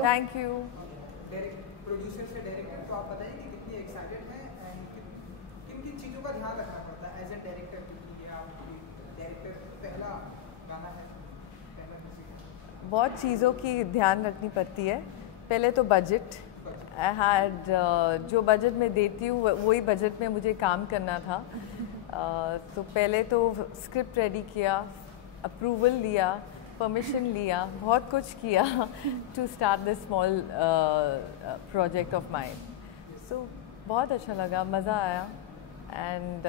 you. Thank you. Producer से director, तो आप बताइए कि कितनी एक्साइटेड हैं एंड किन किन चीज़ों का ध्यान रखना पड़ता है एज ए डायरेक्टर, क्योंकि ये आपकी डायरेक्टर पहला गाना है, पहला म्यूजिक। बहुत चीज़ों की ध्यान रखनी पड़ती है। पहले तो बजट, जो बजट में देती हूँ वही बजट में मुझे काम करना था। तो पहले तो स्क्रिप्ट रेडी किया, अप्रूवल लिया, परमिशन लिया, बहुत कुछ किया to start this small project of mind. So बहुत अच्छा लगा, मज़ा आया एंड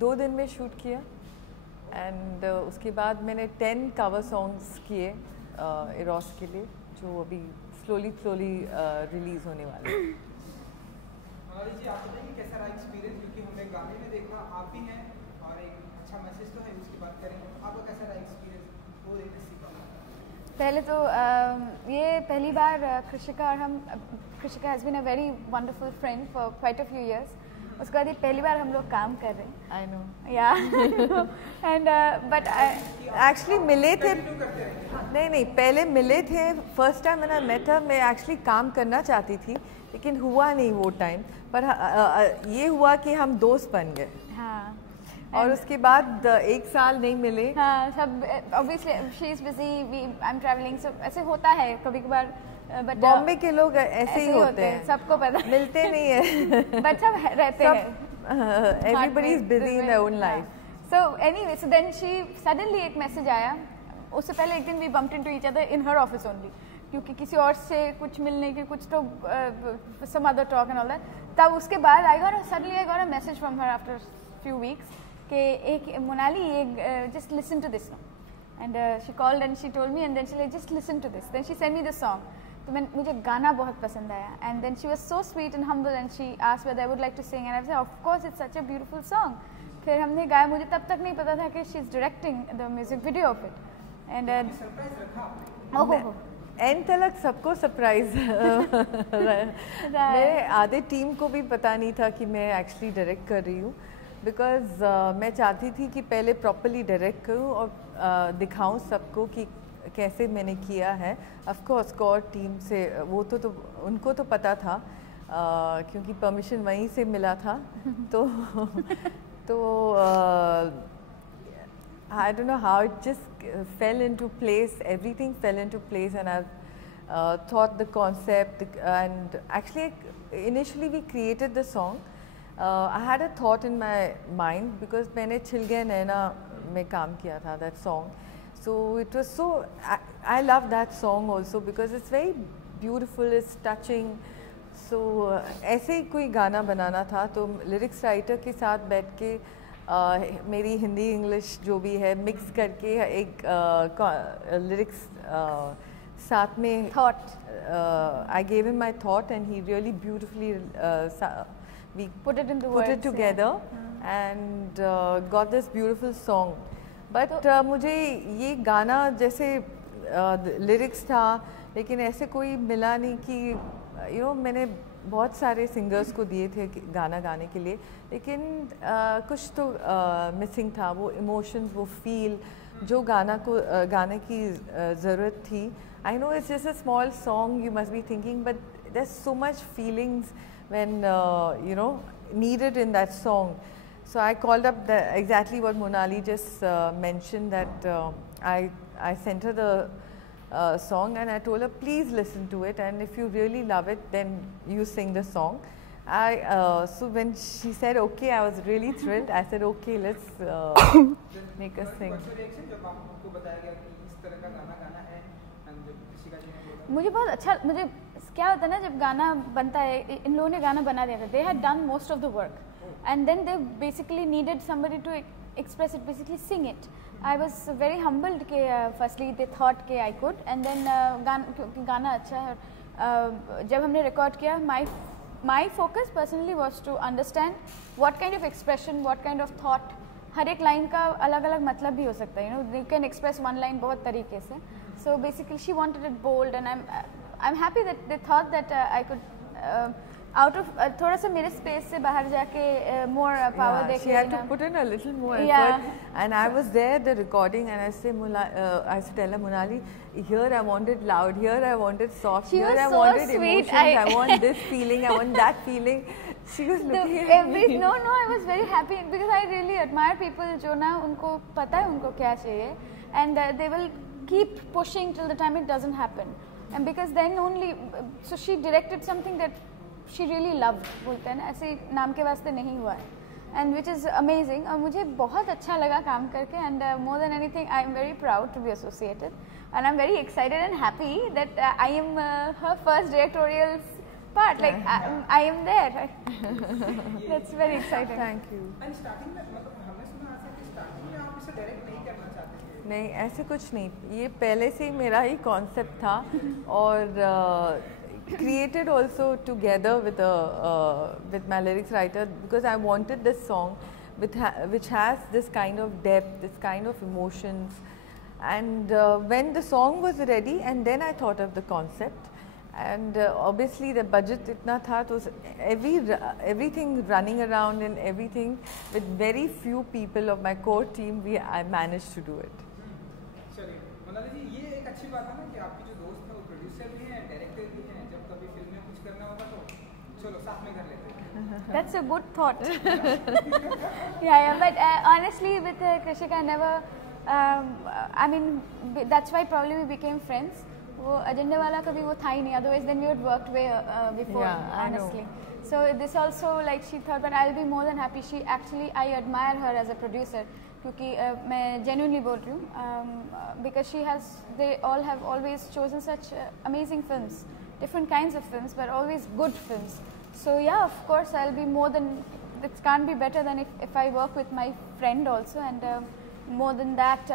2 दिन में शूट किया एंड उसके बाद मैंने 10 कवर सॉन्ग्स किए इरोस के लिए, जो अभी स्लोली रिलीज़ होने वाले हैं। मोनाली जी, आप बताइए कैसा रहा एक्सपीरियंस, क्योंकि हमने गाने में देखा आप भी हैं और एक अच्छा मैसेज तो है, उसकी बात करेंगे। आपका कैसा रहा एक्सपीरियंस वो इंडस्ट्री का? पहले तो ये पहली बार कृषिका और हम, Krishika has been a very wonderful friend for quite a few years. उसके बाद ये पहली बार हम लोग काम कर रहे हैं। आई नो, या एंड बट एक्चुअली मिले थे, नहीं पहले मिले थे। फर्स्ट टाइम मैंने मेट हर, मैं एक्चुअली काम करना चाहती थी लेकिन हुआ नहीं वो टाइम पर। ये हुआ कि हम दोस्त बन गए। हाँ, और उसके बाद 1 साल नहीं मिले। हाँ, सब obviously she is busy, I am travelling, सब ऐसे होता है कभी कभार। बट बॉम्बे के लोग ऐसे ही होते हैं, सबको पता, मिलते नहीं है बट सब रहते हैं। Everybody is busy in their own life. So anyway, so then she suddenly एक मैसेज आया। उससे पहले एक दिन we bumped into each other in her office only, क्योंकि किसी और से कुछ मिलने के कुछ तो some other talk and all that. तब उसके बाद I got a message from her after few weeks कि एक मोनाली, एक just listen to this song. And she called and she told me and then she like just listen to this, then she send me this song. तो मुझे गाना बहुत पसंद आया and then she was so sweet and humble and she asked whether I would like to sing and I said of course, it's such a beautiful song. फिर हमने गाया। मुझे तब तक नहीं पता था कि she is directing the music video of it and and तक सबको सरप्राइज मेरे आधे टीम को भी पता नहीं था कि मैं एक्चुअली डायरेक्ट कर रही हूँ, बिकॉज मैं चाहती थी कि पहले प्रॉपरली डायरेक्ट करूँ और दिखाऊँ सबको कि कैसे मैंने किया है। ऑफ कोर्स कोर टीम से वो तो उनको तो पता था क्योंकि परमिशन वहीं से मिला था। तो I don't know how it just fell into place, everything fell into place and I thought the concept and actually initially we created the song. I had a thought in my mind because मैंने छिल गए नैना में काम किया था that song. So it was so, I love that song also because it's very beautiful, it's touching. So ऐसे ही कोई गाना बनाना था, तो लिरिक्स राइटर के साथ बैठ के मेरी हिंदी इंग्लिश जो भी है मिक्स करके एक लिरिक्स साथ में thought, I gave him my thought and he really beautifully we put it into put words, it together and got this beautiful song. But मुझे ये गाना जैसे लिरिक्स था लेकिन ऐसे कोई मिला नहीं कि मैंने बहुत सारे सिंगर्स को दिए थे गाना गाने के लिए, लेकिन कुछ तो मिसिंग था, वो इमोशंस, वो फील जो गाने की ज़रूरत थी। I know it's just a small song, you must be thinking, but there is so much feelings when needed in that song. So I called up exactly what Monali just mentioned, that I sent her the song and I told her please listen to it and if you really love it then you sing the song. So when she said okay, I was really thrilled. I said okay, let's make us sing. मुझे बहुत अच्छा, मुझे क्या होता है ना जब गाना बनता है, इन लोगों ने गाना बना दिया था, they had done most of the work and then they basically needed somebody to express it, basically sing it. I was very humbled कि firstly they thought कि I could and then क्योंकि गाना अच्छा है, जब हमने रिकॉर्ड किया my focus personally was to understand what kind of expression, what kind of thought, हर एक लाइन का अलग अलग मतलब भी हो सकता है, you can express one line बहुत तरीके से. So basically she wanted it bold and I'm happy that they thought that I could out of थोड़ा सा मेरे space से बाहर जाके more power Yeah, देके she had to put in a little more effort. Yeah. And I was there at the recording, and I used to tell her, Monali, here I wanted loud, here I wanted soft, She here was I so wanted sweet. emotions, I want this feeling, I want that feeling. She was looking at me. No, I was very happy because I really admire people जो ना उनको पता है उनको क्या चाहिए, and they will keep pushing till the time it doesn't happen. And because then only, so she directed something that she really loved, बोलते हैं ना, ऐसे नाम के वास्ते नहीं हुआ है, and which is amazing. और मुझे बहुत अच्छा लगा काम करके, and more than anything I am very proud to be associated, and I'm very excited and happy that I am her first directorial part, like I am there. That's very exciting. Thank you. And starting में मतलब हमने सुना था कि starting में आप इसे direct नहीं करना चाहते थे। नहीं, ऐसे कुछ नहीं, ये पहले से ही मेरा ही कॉन्सेप्ट था, और created also together with my lyrics writer, because I wanted this song which has this kind of depth, this kind of emotions, and when the song was ready, and then I thought of the concept, and obviously the budget itna tha, so everything running around and everything, with very few people of my core team, I managed to do it. चलिए, मोनाली जी, ये एक अच्छी बात है ना कि आपके जो दोस्त हैं वो प्रोड्यूसर भी हैं, डायरेक्टर भी हैं, जब कभी फिल्म में कुछ करना होगा तो चलो साथ में कर लेते हैं। That's a good thought. Yeah, but honestly, with Krishika, I never. I mean, that's why probably we became friends. वो agenda वाला कभी वो था ही नहीं. Otherwise, then we would worked way before. Yeah, honestly. I know. So this also, like, she thought, but I'll be more than happy. I admire her as a producer. क्योंकि मैं genuinely बोल रही हूँ, because they all have always chosen such amazing films, different kinds of films, but always good films. So yeah, of course, I'll be more than, it can't be better than if I work with my friend also, and more than that,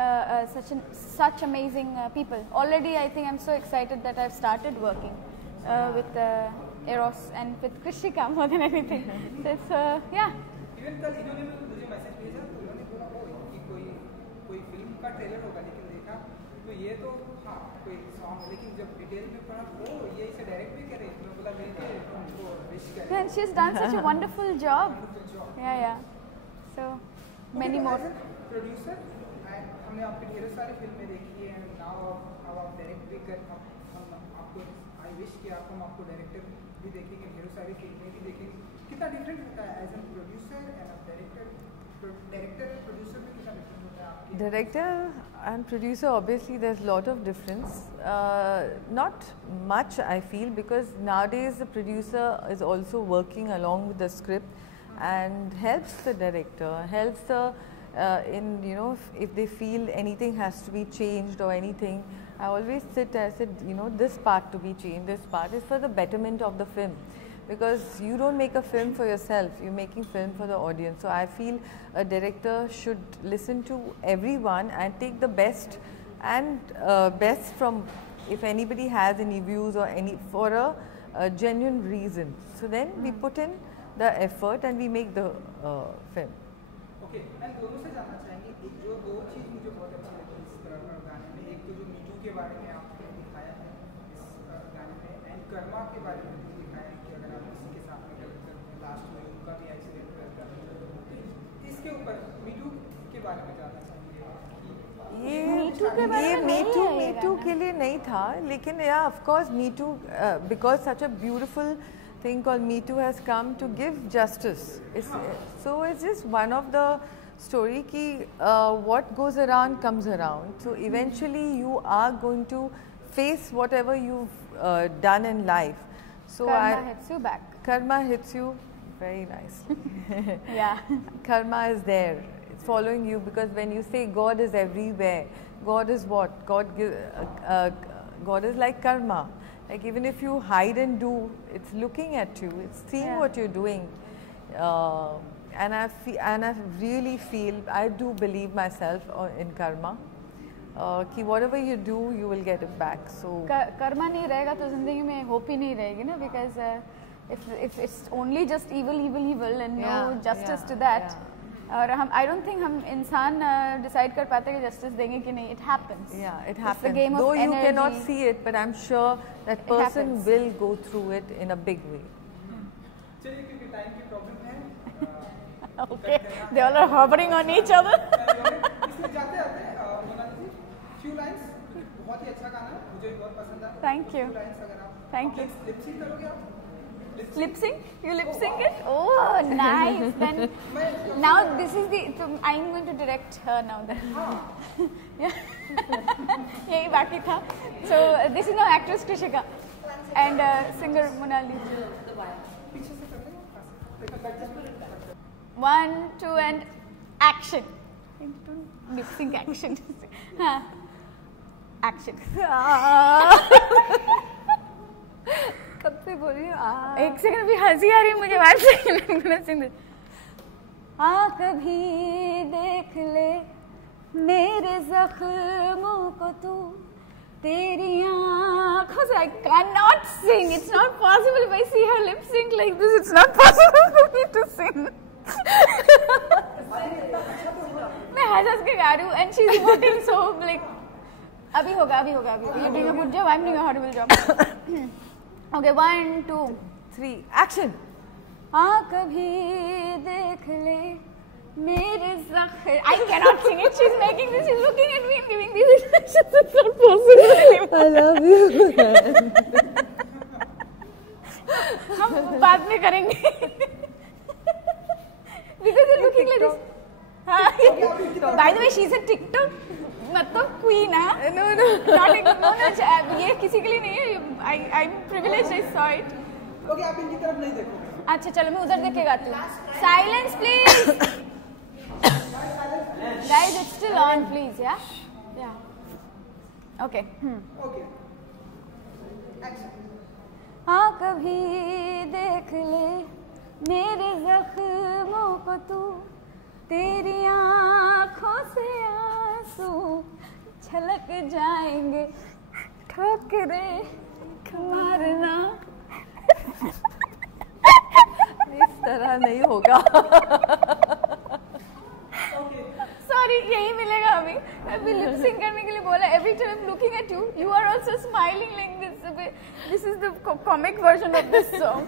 such amazing people. Already, I think I'm so excited that I've started working with Eros and with Krishika more than anything. So it's yeah. Even कल इन्होंने मुझे message भेजा, तो इन्होंने बोला कि कोई film का ट्रेलर होगा, लेकिन देखा तो ये तो हाँ कोई सॉन्ग, लेकिन जब डिटेल में पढ़ा ये इसे डायरेक्ट भी करे, तो मैं बोला मिलके उनको विश करें। And she's done such a wonderful job. Yeah. So many more. Producer, हमने आपकी ढेरों सारी फिल्में देखी है, नाउ अब आप डायरेक्ट भी कर, हम आपको आई विश कि हम आपको डायरेक्टर भी देखेंगे, ढेरों सारी फिल्में भी देखेंगे। कितना डिफरेंट होता है as an producer and director and producer में कितना डिफरेंट होता है आपके? Director and producer, obviously there's a lot of difference. Not much, I feel, because nowadays the producer is also working along with the script and helps the director, helps the in, you know, if they feel anything has to be changed or anything, I always sit and I said, you know, this part to be changed, this part is for the betterment of the film, because you don't make a film for yourself, you're making film for the audience. So I feel a director should listen to everyone and take the best and best from, if anybody has any views or any, for a genuine reason. So then we put in the effort and we make the film. Okay, मैं दोनों से जानना चाहेंगे, एक जो दो चीज़ मुझे बहुत अच्छी लगी इस गाने में, एक तो जो मीटू के बारे में आपने दिखाया है इस गाने में, एंड कर्मा के बारे में भी दिखाया है कि अगर आप किसी के साथ में लास्ट में उनका भी एक्सीडेंट करता है, तो इसके ऊपर मीटू के बारे में जानना चाहेंगे। ये मीटू के लिए नहीं था, लेकिन या of course me too, because such a beautiful thing called Me Too has come to give justice. So it's just one of the story ki what goes around comes around. So eventually you are going to face whatever you've done in life. So Karma hits you back. Karma hits you very nicely. Yeah. Karma is there. It's following you, because when you say God is everywhere, God is what? God is like karma. Like even if you hide and do, it's looking at you, it's seeing what you're doing. And I really feel, I do believe myself in karma. कि whatever you do, you will get it back. So Karma नहीं रहेगा तो जिंदगी में hope ही नहीं रहेगी ना, because if it's only just evil and no justice to that. और हम, I don't think हम इंसान decide कर पाते कि justice देंगे कि नहीं. It happens. Yeah, it it's happens. The game Though of you energy. cannot see it, but I'm sure that person will go through it in a big way. चलिए क्योंकि टाइम की problem है Okay, they all are hovering on each other. इसमें जाते आते Mona Lisa जी few lines बहुत ही अच्छा गाना है मुझे बहुत पसंद है Thank you. फ्यू लाइंस अगर आप Thank you. लिप सिंक करोगे आप Lip sync? You lip sync it? Oh, nice. Then now this is the. So I'm going to direct her now. Then. Yeah. यही बाकी था. So this is now actress Krishika and singer Monali. पीछे से कर लेंगे 1, 2 and action. Lip sync action. हाँ. Action. कब से बोल रही हूँ एक सेकंड भी हंसी आ रही है मुझे बाहर से. कभी देख ले मेरे जख्मों को तू तेरी आँखों से. I cannot sing. It's not possible. If I see her lip sync like this, it's not possible for me to sing. मैं हंस के गा रही हूँ and she's emoting so like अभी होगा. You're doing a good job. I'm doing a horrible job. Okay, 1, 2, 3 action. कभी देख ले मेरे जख्म. I cannot sing it. She's making this. She's looking at me and giving these expressions. It's not possible anymore. I love you. हम बाद में करेंगे. Because you're looking like this. By the way, she's a TikTok मतलब queen है. No. No. ये किसी के लिए नहीं है. I'm privileged. I saw it. Okay आप इनकी तरफ नहीं देखोगे अच्छा चलो मैं उधर देख के गाती हूँ. Silence please. Guys, it's still on, please. Yeah. Okay. Okay action कभी देख ले मेरे जख्मों को तू तेरी आँखों से आंसू छलक जाएंगे ठोकरे मारना. इस तरह नहीं होगा. सॉरी यही मिलेगा अभी लिप सिंक करने के लिए बोला. Every time looking at you you are also smiling like this is the comic version of this song.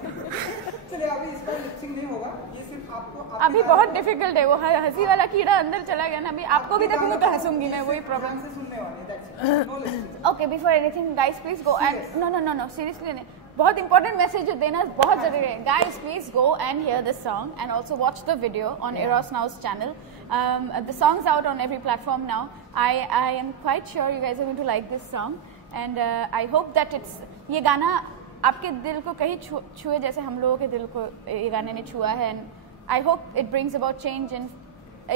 चलिए अभी इसका लिप सिंक नहीं होगा ये सिर्फ आपको अभी बहुत डिफिकल्ट है. वो हंसी वाला कीड़ा अंदर चला गया ना. अभी आपको भी देखूंगा तो हंसूंगी मैं. वही प्रॉब्लम. से सुनने वाले that's no lip sync okay before anything guys please go and no seriously नहीं. बहुत इंपॉर्टेंट मैसेज देना बहुत जरूरी है. Guys please go and hear this song and also watch the video on Eros Now's channel. The song's out on every platform now. I am quite sure you guys are going to like this song and I hope that it's ये गाना आपके दिल को कहीं छुए जैसे हम लोगों के दिल को ये गाने ने छुआ है. And I hope it brings about change and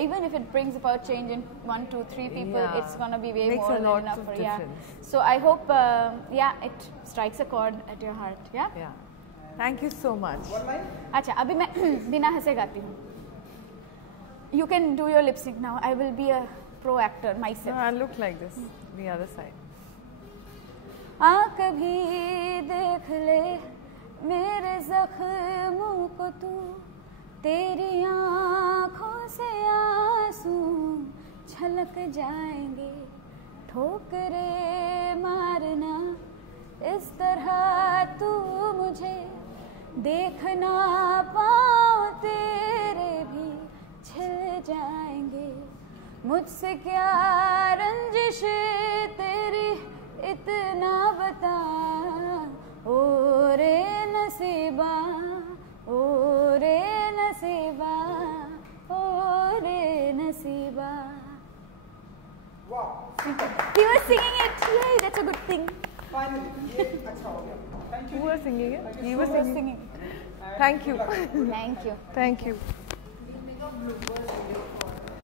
even if it brings about change in 1, 2, 3 people, Yeah. it's gonna be way Makes more a than lot enough of for difference. So I hope it strikes a chord at your heart. Yeah. Thank you so much. One line अच्छा अभी मैं बिना हंसे गाती हूँ. You can do your lip sync now. I will be a pro actor No, myself. I look like this. The other side. कभी देख ले मेरे जख्मों को तू तेरी आँखों से आंसू छलक जाएंगे ठोकरे मारना. इस तरह तू मुझे देख ना पाओ तेरे भी छिल जाएंगे. मुझसे क्या रंजिश तेरी इतना बता. ओ रे नसीबा ओ रे नसीबा ओ रे नसीबा. वाह super He was singing it. Yay, that's a good thing. Finally ये अच्छा हो गया thank Who you was singing it? He was singing. Thank you. Thank you. Thank you. We'll make a bloopers video